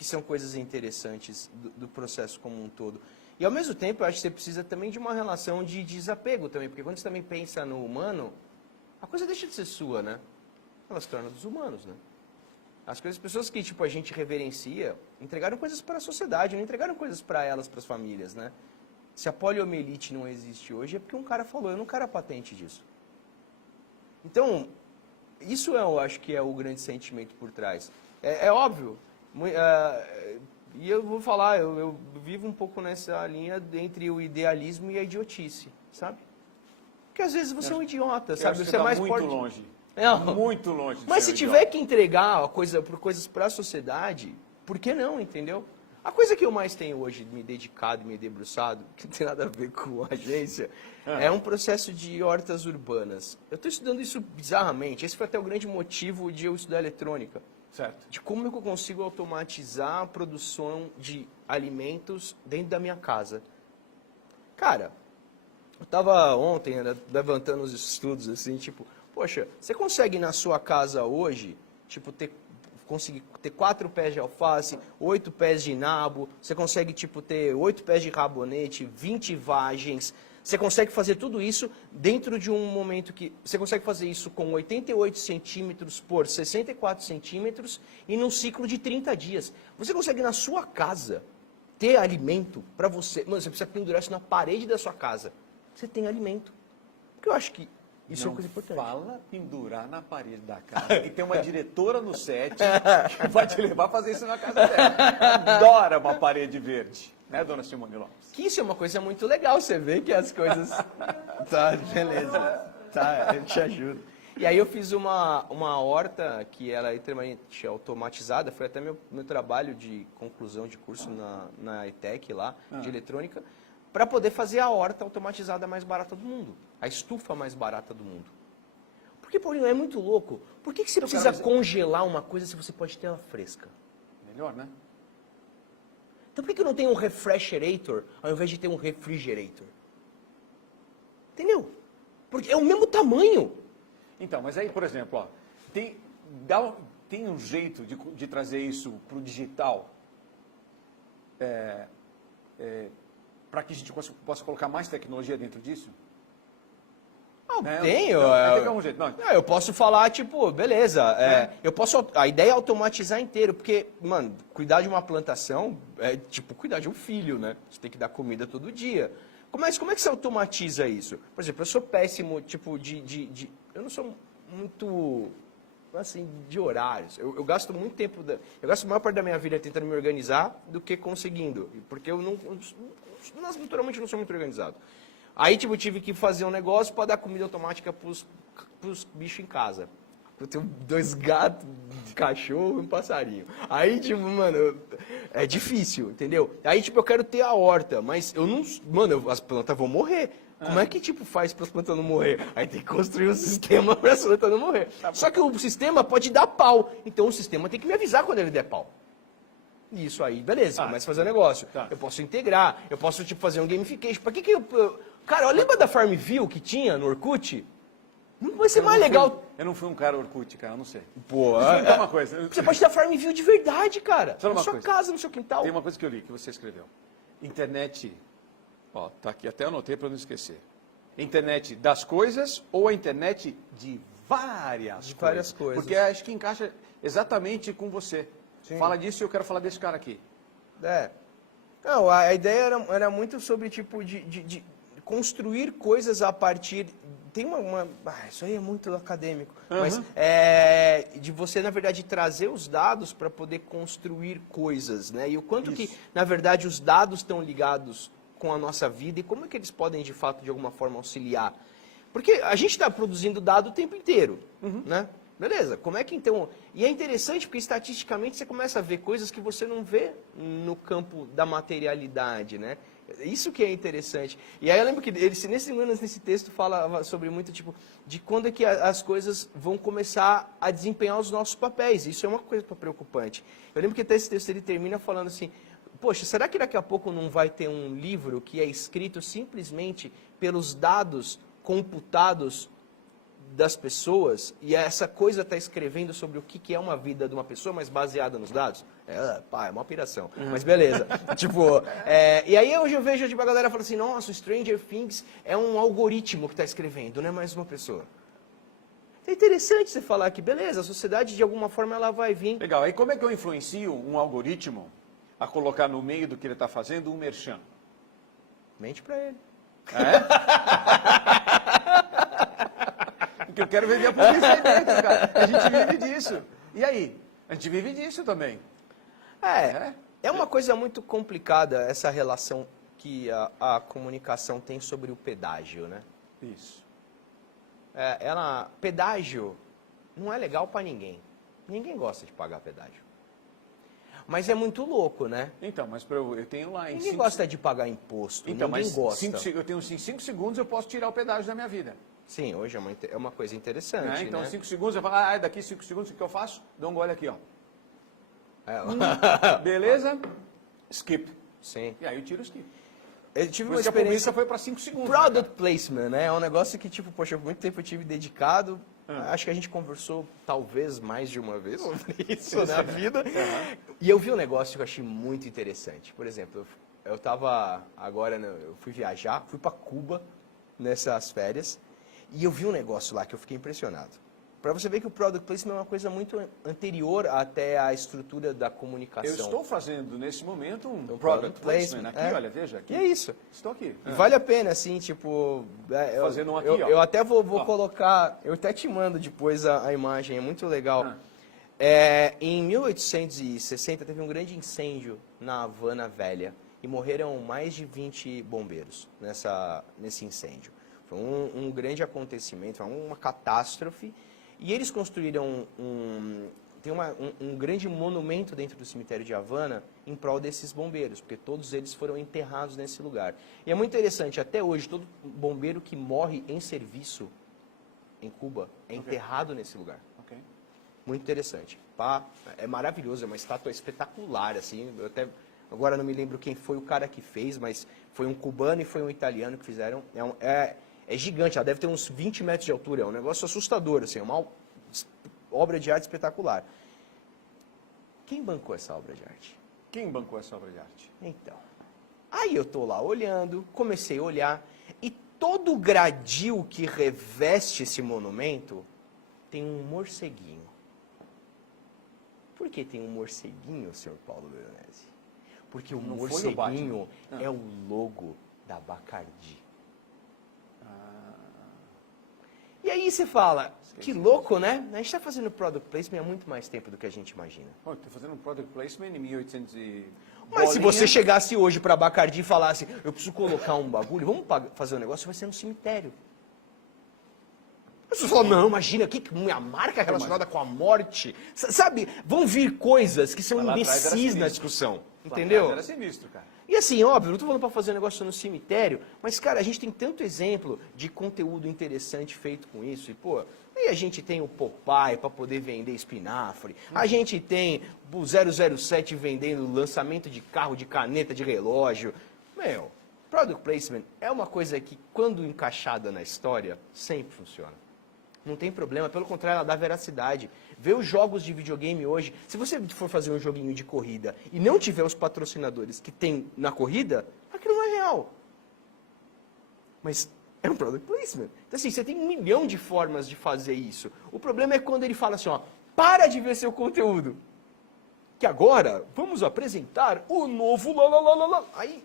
são coisas interessantes do processo como um todo. E ao mesmo tempo, eu acho que você precisa também de uma relação de desapego também, porque quando você também pensa no humano, a coisa deixa de ser sua, né? Ela se torna dos humanos, né? As pessoas que tipo a gente reverencia, entregaram coisas para a sociedade, não entregaram coisas para elas, para as famílias, né? Se a poliomielite não existe hoje é porque um cara falou, eu não quero a patente disso. Então, isso eu acho que é o grande sentimento por trás. É óbvio. E eu vou falar, eu vivo um pouco nessa linha entre o idealismo e a idiotice, sabe? Porque às vezes você é um idiota, sabe? Você é mais muito forte. longe. Não. Muito longe. de Mas ser se um tiver idiota. que entregar coisas para a sociedade, por que não, entendeu? A coisa que eu mais tenho hoje, me dedicado, me debruçado, que não tem nada a ver com a agência, é um processo de hortas urbanas. Eu estou estudando isso bizarramente. Esse foi até o grande motivo de eu estudar eletrônica. Certo. De como eu consigo automatizar a produção de alimentos dentro da minha casa. Cara, eu estava ontem levantando os estudos assim, tipo, poxa, você consegue na sua casa hoje, tipo, conseguir ter 4 pés de alface, 8 pés de nabo, você consegue, tipo, ter 8 pés de rabonete, 20 vagens, você consegue fazer tudo isso dentro de um momento que... Você consegue fazer isso com 88 centímetros por 64 centímetros e num ciclo de 30 dias. Você consegue na sua casa ter alimento para você... Mano, você precisa pendurar isso na parede da sua casa. Você tem alimento. Porque eu acho que isso é uma coisa importante. Fala pendurar na parede da casa. E tem uma diretora no set que vai te levar a fazer isso na casa dela. Adora uma parede verde. Né, dona Simone Lopes? Que isso é uma coisa muito legal, você vê que as coisas... Tá, beleza. Tá, eu te ajudo. E aí eu fiz uma horta que ela é extremamente automatizada, foi até meu trabalho de conclusão de curso na ETEC lá, de eletrônica, para poder fazer a horta automatizada mais barata do mundo, a estufa mais barata do mundo. Porque, Paulinho, é muito louco. Por que você precisa congelar uma coisa se você pode ter ela fresca? Melhor, né? Então por que eu não tenho um refrigerator ao invés de ter um refrigerator? Entendeu? Porque é o mesmo tamanho. Então, mas aí, por exemplo, ó, tem um jeito de trazer isso para o digital para que a gente possa colocar mais tecnologia dentro disso? Tenho. Tem algum jeito. Não. Eu posso falar, tipo, beleza, a ideia é automatizar inteiro, porque, mano, cuidar de uma plantação é tipo cuidar de um filho, né? Você tem que dar comida todo dia. Mas como é que você automatiza isso? Por exemplo, eu sou péssimo, tipo, eu não sou muito, assim, de horários. Eu gasto muito tempo, eu gasto a maior parte da minha vida tentando me organizar do que conseguindo, porque eu naturalmente não sou muito organizado. Aí, tipo, eu tive que fazer um negócio para dar comida automática pros bichos em casa. Eu tenho 2 gatos, um cachorro e um passarinho. Aí, tipo, mano, é difícil, entendeu? Aí, tipo, eu quero ter a horta, mas eu não... Mano, as plantas vão morrer. Como é que, tipo, faz para as plantas não morrer? Aí tem que construir um sistema para as plantas não morrer. Só que o sistema pode dar pau. Então, o sistema tem que me avisar quando ele der pau. Isso aí, beleza, começa a fazer o negócio. Eu posso integrar, eu posso, tipo, fazer um gamification. Pra que eu... Cara, lembra da Farmville que tinha no Orkut? Não vai ser mais legal. Eu não fui um cara Orkut, cara, eu não sei. Pô, Deixa eu uma coisa. você pode ter a Farmville de verdade, cara. Só uma Na sua coisa. casa, no seu quintal. Tem uma coisa que eu li, que você escreveu. Internet, ó, tá aqui, até anotei para não esquecer. Internet das coisas ou a internet de várias coisas. Porque acho que encaixa exatamente com você. Sim. Fala disso e eu quero falar desse cara aqui. Não, a ideia era muito sobre, tipo, de construir coisas a partir... Tem isso aí é muito acadêmico. Mas de você, na verdade, trazer os dados para poder construir coisas, né? E o quanto que, na verdade, os dados estão ligados com a nossa vida e como é que eles podem, de fato, de alguma forma, auxiliar. Porque a gente está produzindo dado o tempo inteiro, né? Beleza, como é que então... E é interessante porque estatisticamente você começa a ver coisas que você não vê no campo da materialidade, né? Isso que é interessante. E aí eu lembro que nesse texto fala sobre muito, tipo, de quando é que as coisas vão começar a desempenhar os nossos papéis. Isso é uma coisa preocupante. Eu lembro que até esse texto ele termina falando assim, poxa, será que daqui a pouco não vai ter um livro que é escrito simplesmente pelos dados computados das pessoas, e essa coisa está escrevendo sobre o que é uma vida de uma pessoa, mas baseada nos dados? É uma piração. Mas beleza. Tipo, e aí hoje eu vejo tipo, a galera falando assim, nossa, o Stranger Things é um algoritmo que está escrevendo, não é mais uma pessoa. É interessante você falar que, beleza, a sociedade de alguma forma ela vai vir. Legal, aí como é que eu influencio um algoritmo a colocar no meio do que ele está fazendo um merchan? Mente pra ele. Porque eu quero vender a publicidade dentro, cara. A gente vive disso. E aí? A gente vive disso também. É uma coisa muito complicada essa relação que a comunicação tem sobre o pedágio, né? Isso. Pedágio não é legal pra ninguém. Ninguém gosta de pagar pedágio. Mas é muito louco, né? Então, mas eu tenho lá em Ninguém gosta de pagar imposto, então, ninguém mas gosta. eu tenho 5 segundos, eu posso tirar o pedágio da minha vida. Sim, hoje é uma coisa interessante, Então, né? 5 segundos, eu falo, daqui 5 segundos, o que eu faço? Dou um gole aqui, ó. Beleza? Skip. Sim. E aí eu tiro o skip. Eu tive Por uma isso que a experiência... publicidade foi para 5 segundos. Product placement, né? É um negócio que, tipo, poxa, por muito tempo eu tive dedicado. Acho que a gente conversou, talvez, mais de uma vez sobre isso na vida. E eu vi um negócio que eu achei muito interessante. Por exemplo, eu tava agora, eu fui viajar, fui para Cuba nessas férias. E eu vi um negócio lá que eu fiquei impressionado. Para você ver que o product placement é uma coisa muito anterior até à estrutura da comunicação. Eu estou fazendo, nesse momento, um product product placement, placement aqui, olha, veja aqui. E é isso. Estou aqui. E vale a pena, assim, tipo... Fazendo um aqui, ó. Eu até vou Ó. colocar... Eu até te mando depois a imagem, é muito legal. Em 1860, teve um grande incêndio na Havana Velha. E morreram mais de 20 bombeiros nesse incêndio. Foi um grande acontecimento, foi uma catástrofe. E eles construíram tem um grande monumento dentro do cemitério de Havana em prol desses bombeiros, porque todos eles foram enterrados nesse lugar. E é muito interessante, até hoje, todo bombeiro que morre em serviço em Cuba é enterrado nesse lugar. Ok. Muito interessante. É maravilhoso, é uma estátua espetacular, assim, eu até... Agora não me lembro quem foi o cara que fez, mas foi um cubano e foi um italiano que fizeram. É gigante, ela deve ter uns 20 metros de altura, é um negócio assustador, assim, é uma obra de arte espetacular. Quem bancou essa obra de arte? Quem bancou essa obra de arte? Então, aí eu tô lá olhando, comecei a olhar, e todo o gradil que reveste esse monumento tem um morceguinho. Por que tem um morceguinho, senhor Paulo Veronese? Porque o Não foi o morceguinho Batman. é o logo da Bacardi. E aí você fala, que louco, né? A gente está fazendo product placement há muito mais tempo do que a gente imagina. Estou fazendo um product placement em 1800 e... Mas se bolinha. você chegasse hoje para a Bacardi e falasse, eu preciso colocar um bagulho, vamos fazer um negócio, vai ser no cemitério. As pessoas falam, não, imagina, minha marca relacionada com a morte. Sabe, vão vir coisas que são Mas lá atrás era imbecis na sinistro. discussão. Lá Entendeu? atrás Era sinistro, cara. E assim, óbvio, não estou falando para fazer um negócio no cemitério, mas, cara, a gente tem tanto exemplo de conteúdo interessante feito com isso. E, pô, aí a gente tem o Popeye para poder vender espinafre. A gente tem o 007 vendendo lançamento de carro, de caneta, de relógio. Meu, product placement é uma coisa que, quando encaixada na história, sempre funciona. Não tem problema, pelo contrário, ela dá veracidade. Vê os jogos de videogame hoje. Se você for fazer um joguinho de corrida e não tiver os patrocinadores que tem na corrida, aquilo não é real. Mas é um product placement. Então, assim, você tem 1 milhão de formas de fazer isso. O problema é quando ele fala assim, ó, para de ver seu conteúdo. Que agora vamos apresentar o novo lá. Aí,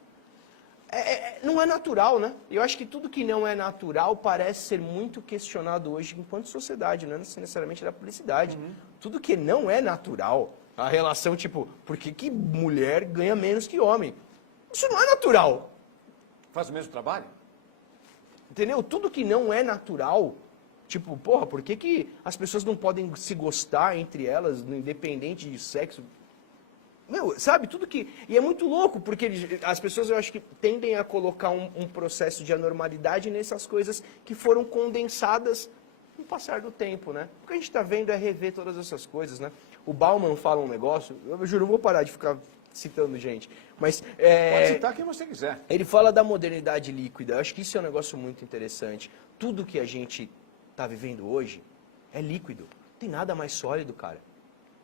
não é natural, né? Eu acho que tudo que não é natural parece ser muito questionado hoje enquanto sociedade, não é necessariamente da publicidade. Tudo que não é natural, a relação tipo, por que mulher ganha menos que homem? Isso não é natural. Faz o mesmo trabalho? Entendeu? Tudo que não é natural, Tipo, porra, por que as pessoas não podem se gostar entre elas, independente de sexo? Meu, sabe, tudo que... E é muito louco, porque as pessoas, eu acho que tendem a colocar um processo de anormalidade nessas coisas que foram condensadas no passar do tempo, né? O que a gente está vendo é rever todas essas coisas, né? O Bauman fala um negócio, eu juro, eu vou parar de ficar citando gente, mas... Pode citar quem você quiser. Ele fala da modernidade líquida, eu acho que isso é um negócio muito interessante. Tudo que a gente está vivendo hoje é líquido, não tem nada mais sólido, cara.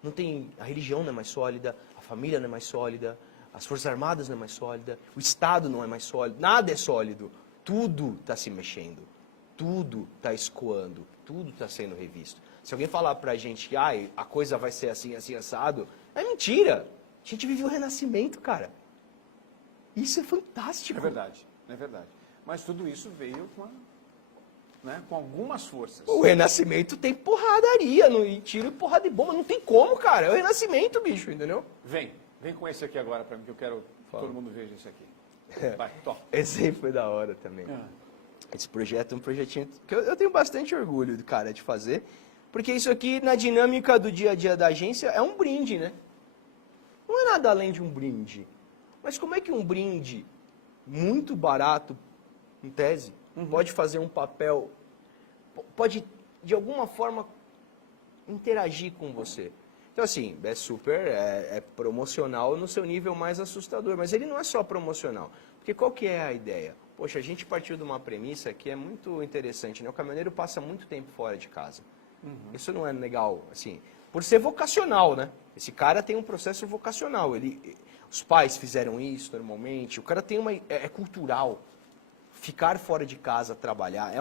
Não tem, a religião não é mais sólida, a família não é mais sólida, as Forças Armadas não é mais sólida, o Estado não é mais sólido, nada é sólido. Tudo está se mexendo, tudo está escoando, tudo está sendo revisto. Se alguém falar pra gente que a coisa vai ser assim, assim, assado, é mentira. A gente vive o Renascimento, cara. Isso é fantástico. É verdade, é verdade. Mas tudo isso veio com algumas forças. O Renascimento tem porradaria, e tiro e porrada de bomba. Não tem como, cara. É o Renascimento, bicho, entendeu? Vem com esse aqui agora pra mim, que eu quero que todo mundo veja isso aqui. Vai, toca. Esse aí foi da hora também. Esse projeto é um projetinho que eu tenho bastante orgulho, cara, de fazer. Porque isso aqui, na dinâmica do dia a dia da agência, é um brinde, né? Não é nada além de um brinde. Mas como é que um brinde muito barato, em tese, pode fazer um papel, pode, de alguma forma, interagir com você? Então, assim, é super, é promocional no seu nível mais assustador. Mas ele não é só promocional. Porque qual que é a ideia? Poxa, a gente partiu de uma premissa que é muito interessante, né? O caminhoneiro passa muito tempo fora de casa. Isso não é legal, assim, por ser vocacional, né? Esse cara tem um processo vocacional. Os pais fizeram isso normalmente. O cara tem é cultural. Ficar fora de casa, trabalhar,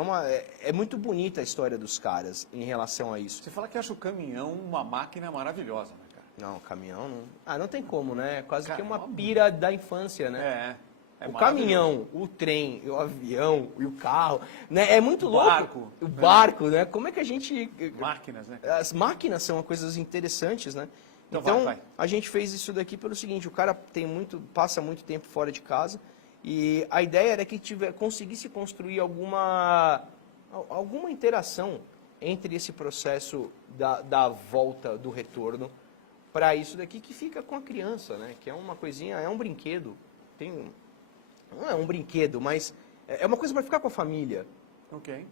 é muito bonita a história dos caras em relação a isso. Você fala que acha o caminhão uma máquina maravilhosa, né, cara? Não, caminhão não... não tem como, né? Quase que uma Caramba. pira da infância, né? É o maravilhoso. caminhão, o trem, o avião e o carro, né? É muito louco. Barco. O barco, né? Como é que a gente... Máquinas, né? As máquinas são coisas interessantes, né? Então vai. A gente fez isso daqui pelo seguinte, o cara passa muito tempo fora de casa e a ideia era que conseguisse construir alguma interação entre esse processo da volta, do retorno, para isso daqui que fica com a criança, né? Que é uma coisinha, é um brinquedo. Não é um brinquedo, mas é uma coisa para ficar com a família. Ok.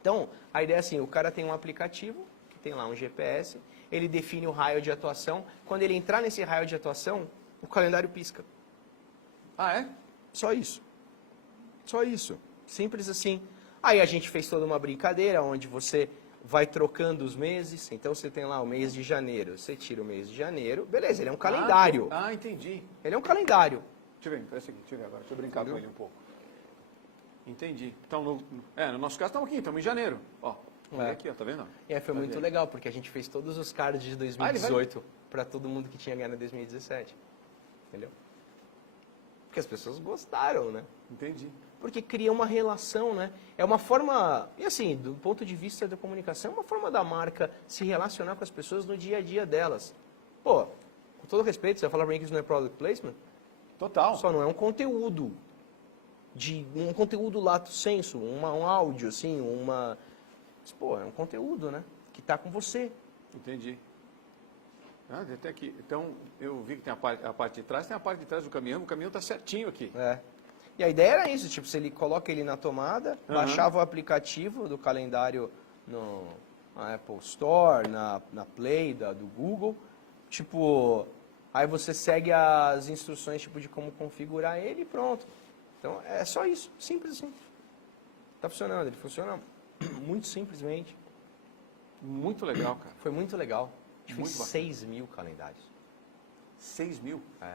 Então, a ideia é assim, o cara tem um aplicativo, que tem lá um GPS, ele define o raio de atuação. Quando ele entrar nesse raio de atuação, o calendário pisca. Ah, é? Só isso. Só isso. Simples assim. Aí a gente fez toda uma brincadeira, onde você vai trocando os meses. Então, você tem lá o mês de janeiro. Você tira o mês de janeiro. Beleza, ele é um calendário. Entendi. Ele é um calendário. Deixa eu ver, parece aqui, deixa eu ver agora. Deixa eu brincar com ele um pouco. Entendi. Então, no nosso caso, estamos aqui, estamos em janeiro. Ó, aqui, ó, tá vendo? E aí foi muito legal, porque a gente fez todos os cards de 2018 para todo mundo que tinha ganhado em 2017. Entendeu? Porque as pessoas gostaram, né? Entendi. Porque cria uma relação, né? É uma forma, e assim, do ponto de vista da comunicação, é uma forma da marca se relacionar com as pessoas no dia a dia delas. Pô, com todo respeito, você vai falar pra mim que isso não é product placement? Total. Só não é um conteúdo. Um conteúdo lato sensu, um áudio, assim, Mas, pô, é um conteúdo, né? Que tá com você. Entendi. Até aqui. Então, eu vi que tem a parte de trás, tem a parte de trás do caminhão, o caminhão está certinho aqui. E a ideia era isso, tipo, se ele coloca ele na tomada, baixava o aplicativo do calendário na Apple Store, na Play do Google, tipo, aí você segue as instruções tipo, de como configurar ele e pronto. Então, é só isso, simples assim. Tá funcionando, ele funciona muito simplesmente. Muito legal, cara. Foi muito legal. A gente Muito fez bacana. 6 mil calendários. 6 mil? É.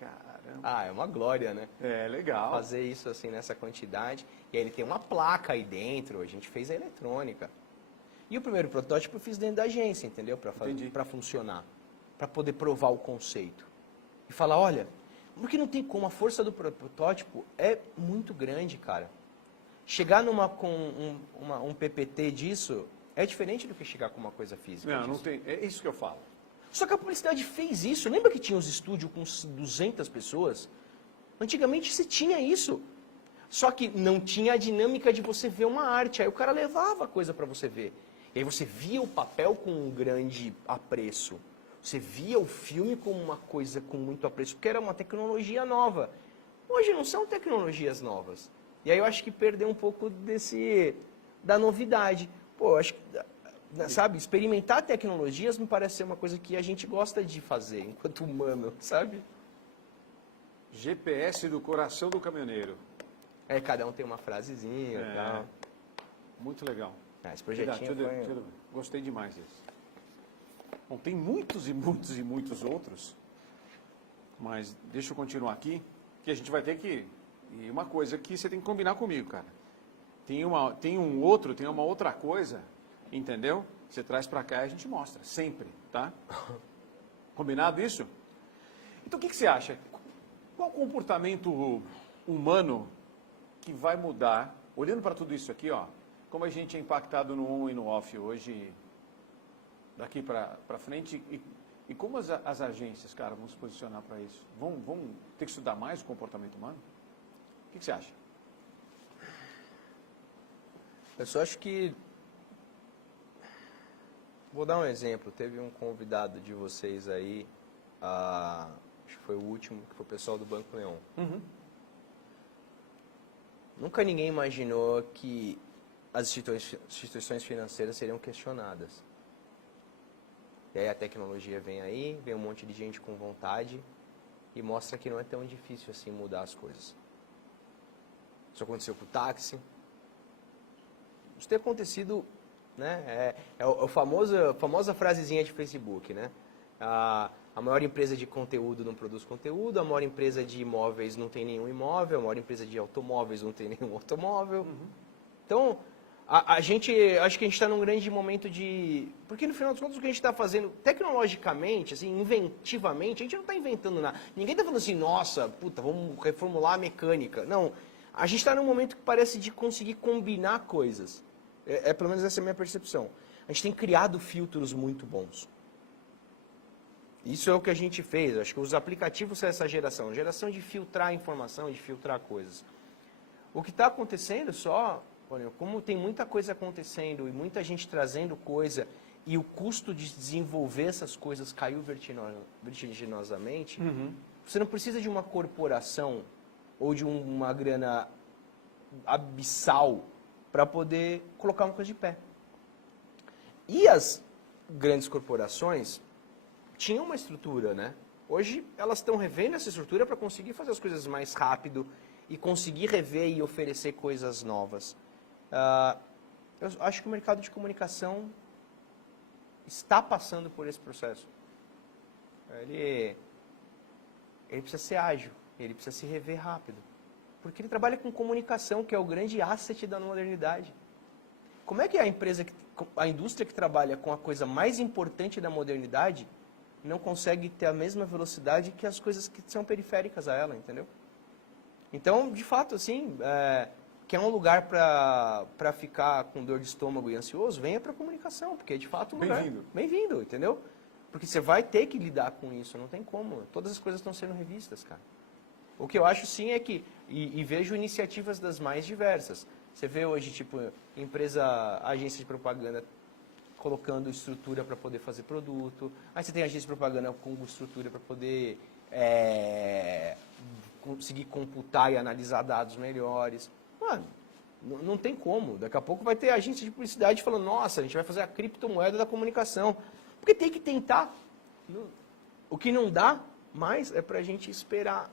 Caramba. É uma glória, né? É, legal. Fazer isso assim nessa quantidade. E aí ele tem uma placa aí dentro, a gente fez a eletrônica. E o primeiro protótipo eu fiz dentro da agência, entendeu? Para funcionar. Para poder provar o conceito. E falar, olha, porque não tem como, a força do protótipo é muito grande, cara. Chegar com um PPT disso é diferente do que chegar com uma coisa física. Não tem. É isso que eu falo. Só que a publicidade fez isso. Lembra que tinha os estúdios com 200 pessoas? Antigamente se tinha isso. Só que não tinha a dinâmica de você ver uma arte. Aí o cara levava a coisa para você ver. E aí você via o papel com um grande apreço. Você via o filme como uma coisa com muito apreço, porque era uma tecnologia nova. Hoje não são tecnologias novas. E aí eu acho que perdeu um pouco da novidade. Pô, eu acho que, sabe, experimentar tecnologias me parece ser uma coisa que a gente gosta de fazer enquanto humano, sabe? GPS do coração do caminhoneiro. É, cada um tem uma frasezinha e tal. Muito legal. Esse projetinho foi... Gostei demais desse. Bom, tem muitos e muitos e muitos outros, mas deixa eu continuar aqui, que a gente vai ter que... E uma coisa que você tem que combinar comigo, cara. Tem uma outra coisa, entendeu? Você traz pra cá e a gente mostra, sempre, tá? Combinado isso? Então o que você acha? Qual comportamento humano que vai mudar, olhando para tudo isso aqui, ó, como a gente é impactado no on e no off hoje, daqui para frente, e como as agências, cara, vão se posicionar para isso? Vão ter que estudar mais o comportamento humano? O que você acha? Eu só acho que... Vou dar um exemplo. Teve um convidado de vocês aí, acho que foi o último, que foi o pessoal do Banco Leão. Uhum. Nunca ninguém imaginou que as instituições financeiras seriam questionadas. E aí a tecnologia vem aí, vem um monte de gente com vontade e mostra que não é tão difícil assim mudar as coisas. Isso aconteceu com o táxi. Isso tem acontecido, né? É a famosa frasezinha de Facebook, né? A maior empresa de conteúdo não produz conteúdo, a maior empresa de imóveis não tem nenhum imóvel, a maior empresa de automóveis não tem nenhum automóvel. Uhum. Então, acho que a gente está num grande momento de... Porque no final dos contos o que a gente está fazendo tecnologicamente, assim, inventivamente, a gente não está inventando nada. Ninguém está falando assim, nossa, puta, vamos reformular a mecânica. Não, a gente está num momento que parece de conseguir combinar coisas. Pelo menos essa é a minha percepção. A gente tem criado filtros muito bons. Isso é o que a gente fez. Acho que os aplicativos são essa geração. Geração de filtrar informação, de filtrar coisas. O que está acontecendo só, como tem muita coisa acontecendo e muita gente trazendo coisa e o custo de desenvolver essas coisas caiu vertiginosamente, você não precisa de uma corporação ou de uma grana abissal para poder colocar uma coisa de pé. E as grandes corporações tinham uma estrutura, né? Hoje elas estão revendo essa estrutura para conseguir fazer as coisas mais rápido e conseguir rever e oferecer coisas novas. Eu acho que o mercado de comunicação está passando por esse processo. Ele precisa ser ágil, ele precisa se rever rápido. Porque ele trabalha com comunicação, que é o grande asset da modernidade. Como é que a indústria que trabalha com a coisa mais importante da modernidade não consegue ter a mesma velocidade que as coisas que são periféricas a ela, entendeu? Então, de fato, assim, quer um lugar para ficar com dor de estômago e ansioso, venha para a comunicação, porque é de fato um lugar... Bem-vindo. Bem-vindo, entendeu? Porque você vai ter que lidar com isso, não tem como. Todas as coisas estão sendo revistas, cara. O que eu acho, sim, é que... E vejo iniciativas das mais diversas. Você vê hoje, tipo, agência de propaganda colocando estrutura para poder fazer produto. Aí você tem agência de propaganda com estrutura para poder conseguir computar e analisar dados melhores. Mano, não tem como. Daqui a pouco vai ter agência de publicidade falando, nossa, a gente vai fazer a criptomoeda da comunicação. Porque tem que tentar. O que não dá mais é para a gente esperar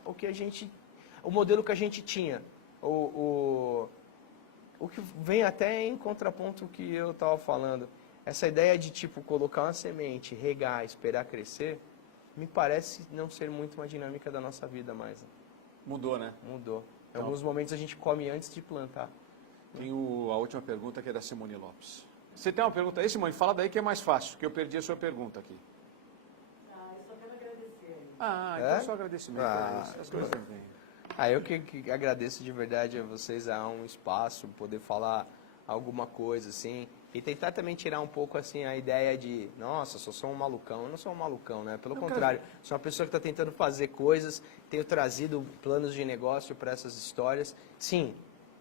o modelo que a gente tinha. O que vem até em contraponto ao que eu estava falando. Essa ideia de, tipo, colocar uma semente, regar, esperar crescer, me parece não ser muito uma dinâmica da nossa vida mais. Mudou, né? Mudou. Em alguns momentos a gente come antes de plantar. Tem a última pergunta que é da Simone Lopes. Você tem uma pergunta aí, Simone? Fala daí que é mais fácil, que eu perdi a sua pergunta aqui. Eu só quero agradecer. Então só agradecimento. As coisas também. Eu que agradeço de verdade a vocês a um espaço, poder falar alguma coisa, assim, e tentar também tirar um pouco, assim, a ideia de, nossa, sou um malucão. Eu não sou um malucão, né? Pelo contrário, sou uma pessoa que está tentando fazer coisas, tenho trazido planos de negócio para essas histórias. Sim,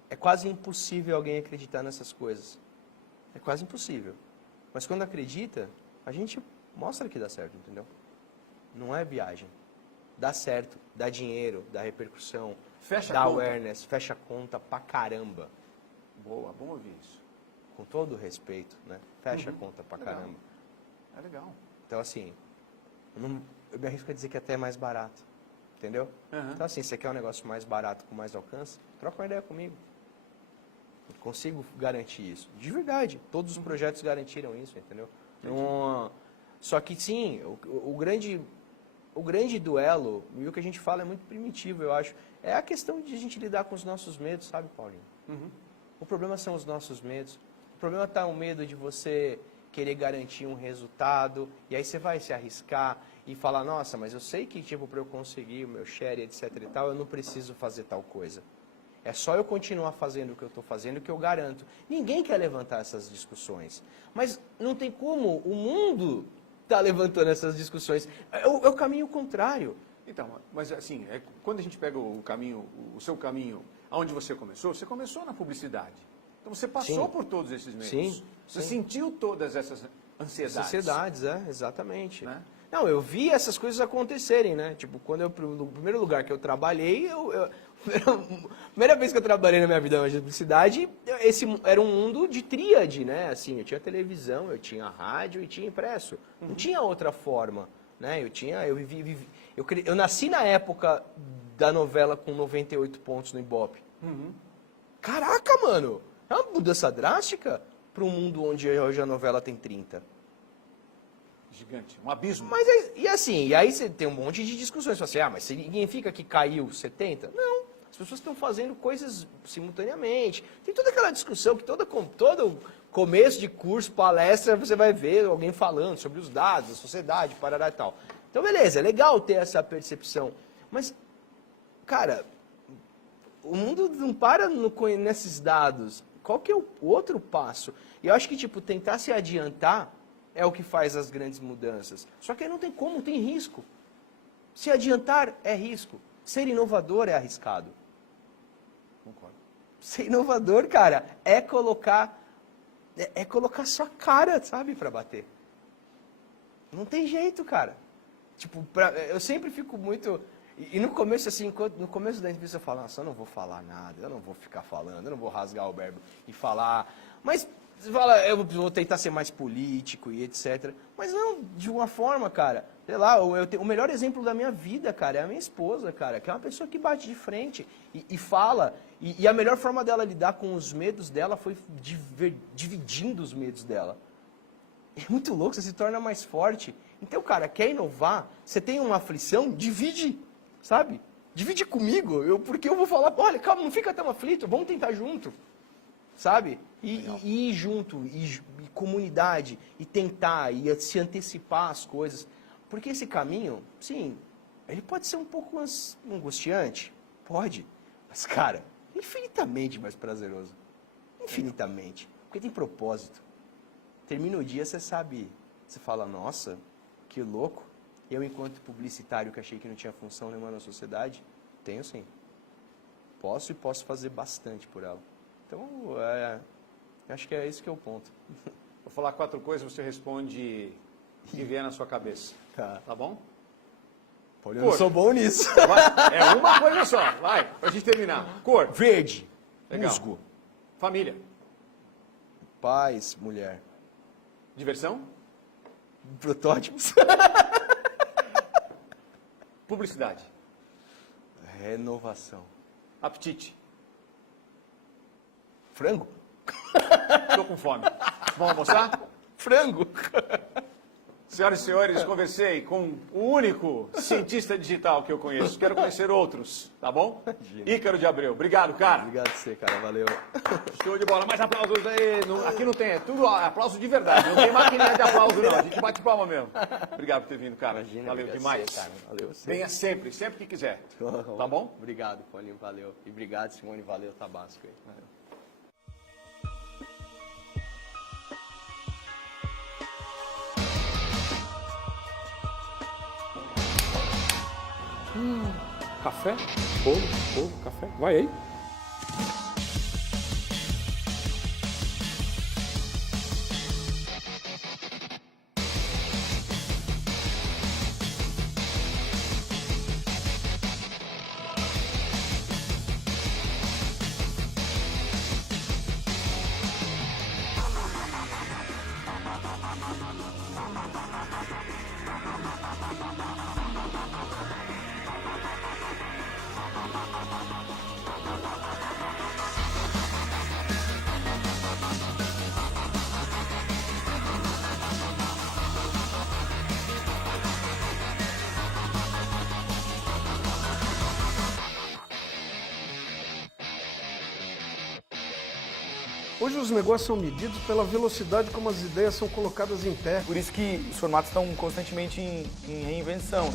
é quase impossível alguém acreditar nessas coisas. É quase impossível. Mas quando acredita, a gente mostra que dá certo, entendeu? Não é viagem. Dá certo, dá dinheiro, dá repercussão, Fecha dá a conta. awareness, fecha a conta pra caramba. Boa, bom ouvir isso. Com todo o respeito, né? Fecha a conta pra Legal. caramba. É legal. Então, assim, eu me arrisco a dizer que até é mais barato. Entendeu? Aham. Então, assim, você quer um negócio mais barato, com mais alcance, troca uma ideia comigo. Eu consigo garantir isso. De verdade. Todos os projetos garantiram isso, entendeu? Não, só que, sim, o grande duelo, e o que a gente fala é muito primitivo, eu acho, é a questão de a gente lidar com os nossos medos, sabe, Paulinho? O problema são os nossos medos. O problema está o medo de você querer garantir um resultado, e aí você vai se arriscar e falar, nossa, mas eu sei que, tipo, para eu conseguir o meu share, etc e tal, eu não preciso fazer tal coisa. É só eu continuar fazendo o que eu estou fazendo que eu garanto. Ninguém quer levantar essas discussões. Mas não tem como, o mundo está levantando essas discussões. É o caminho contrário. Então, mas assim, quando a gente pega o caminho, o seu caminho, aonde você começou na publicidade. Então você passou Sim. por todos esses medos. Sim, Você sim. sentiu todas essas ansiedades. Ansiedades, exatamente. Né? Não, eu vi essas coisas acontecerem, né? Tipo, no primeiro lugar que eu trabalhei, primeira vez que eu trabalhei na minha vida na publicidade, esse era um mundo de tríade, né? Assim, eu tinha televisão, eu tinha rádio e tinha impresso. Não tinha outra forma, né? Eu nasci na época da novela com 98 pontos no Ibope. Caraca, mano! É uma mudança drástica para um mundo onde hoje a novela tem 30. Gigante, um abismo. Mas, e aí você tem um monte de discussões. Você fala assim, mas significa que caiu 70? Não, as pessoas estão fazendo coisas simultaneamente. Tem toda aquela discussão que todo começo de curso, palestra, você vai ver alguém falando sobre os dados, a sociedade, parará e tal. Então, beleza, é legal ter essa percepção. Mas, cara, o mundo não para nesses dados. Qual que é o outro passo? E eu acho que, tipo, tentar se adiantar é o que faz as grandes mudanças. Só que aí não tem como, tem risco. Se adiantar é risco. Ser inovador é arriscado. Concordo. Ser inovador, cara, é colocar sua cara, sabe, pra bater. Não tem jeito, cara. Tipo, eu sempre fico muito... E no começo, assim, no começo da entrevista eu falo, nossa, eu não vou falar nada, eu não vou ficar falando, eu não vou rasgar o verbo e falar. Mas você fala, eu vou tentar ser mais político e etc. Mas não, de uma forma, cara, sei lá, o melhor exemplo da minha vida, cara, é a minha esposa, cara, que é uma pessoa que bate de frente e fala. E a melhor forma dela lidar com os medos dela foi dividindo os medos dela. É muito louco, você se torna mais forte. Então, cara, quer inovar? Você tem uma aflição? Divide, sabe? Divide comigo, porque eu vou falar, olha, calma, não fica tão aflito, vamos tentar junto, sabe? E ir junto, e comunidade, e tentar, e se antecipar às coisas. Porque esse caminho, sim, ele pode ser um pouco angustiante, pode, mas, cara, infinitamente mais prazeroso. Infinitamente, porque tem propósito. Termina o dia, você sabe, você fala, nossa, que louco. Eu, enquanto publicitário que achei que não tinha função nenhuma na sociedade, tenho sim. Posso fazer bastante por ela. Então, acho que é esse que é o ponto. Vou falar 4 coisas, você responde o que vier na sua cabeça. Tá bom? Eu não sou bom nisso. Vai, é uma coisa só, vai, pra gente terminar. Cor. Verde. Legal. Musgo. Família. Paz, mulher. Diversão. Protótipos. Publicidade. Renovação. Apetite. Frango. Tô com fome. Vamos almoçar? Frango. Senhoras e senhores, conversei com o único cientista digital que eu conheço. Quero conhecer outros, tá bom? Ícaro de Abreu. Obrigado, cara. Obrigado a você, cara. Valeu. Show de bola. Mais aplausos aí. Aqui não tem, é tudo aplauso de verdade. Não tem maquininha de aplauso, não. A gente bate palma mesmo. Obrigado por ter vindo, cara. Imagina, Valeu obrigado demais. você, cara. Valeu você. Venha sempre, sempre que quiser. Tá bom? Obrigado, Paulinho. Valeu. E obrigado, Simone. Valeu, Tabasco. Aí. Valeu. Café? Bolo, café. Vai aí. Hoje os negócios são medidos pela velocidade como as ideias são colocadas em pé. Por isso que os formatos estão constantemente em reinvenção.